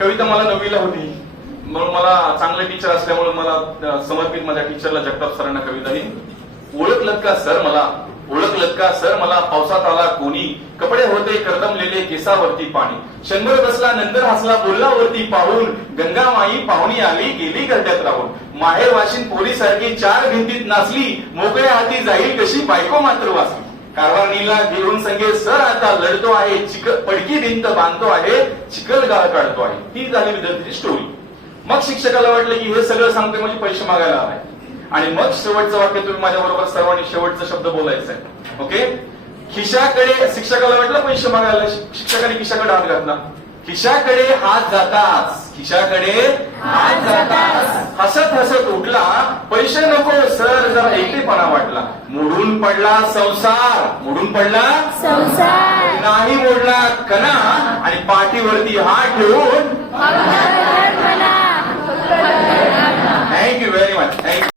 कविता मला 9वीला होती, म्हणून मला चांगले टीचर असल्यामुळे मला समर्पित माझ्या टीचरला जगताप सरांना कविता ही. ओळखलत का सर मला, ओळखलत का सर मला, पावसात आला कोणी, कपडे होते करदमलेले केसावरती पाणी, क्षणभर बसला नंतर हसला बोलला वरती पाहून, गंगामाई पाहुणी आली गेली घरट्यात राहून, माहेर वाशिन पोरीसारखी 4 भिंतीत नाचली, मोकळ्या हाती जाईल कशी बायको मात्र वाचली, कारवानीला घेऊन संगे सर आता लढतो आहे, पडकी भिंत बांधतो आहे, चिखलगाळ काढतो आहे. ही झाली विद्यार्थ्याची स्टोरी. मग शिक्षकाला वाटलं की हे सगळं सांगते म्हणजे पैसे मागायला आलाय, आणि मग शेवटचं वाक्य तुम्ही माझ्या बरोबर सर्वांनी शेवटचा शब्द बोलायचा आहे. ओके. खिशाकडे, शिक्षकाला वाटलं पैसे मागायला, शिक्षकाने खिशाकडे हात घातला, खिशाकडे हात जाताच, खिशाकडे हात जाताच हसत हसत उठला, पैसे नको सर जरा एकटेपणा वाटला, मोडून पडला संसार, मोडून पडला संसार, नाही मोडला कणा, आणि पाठीवरती हात ठेवून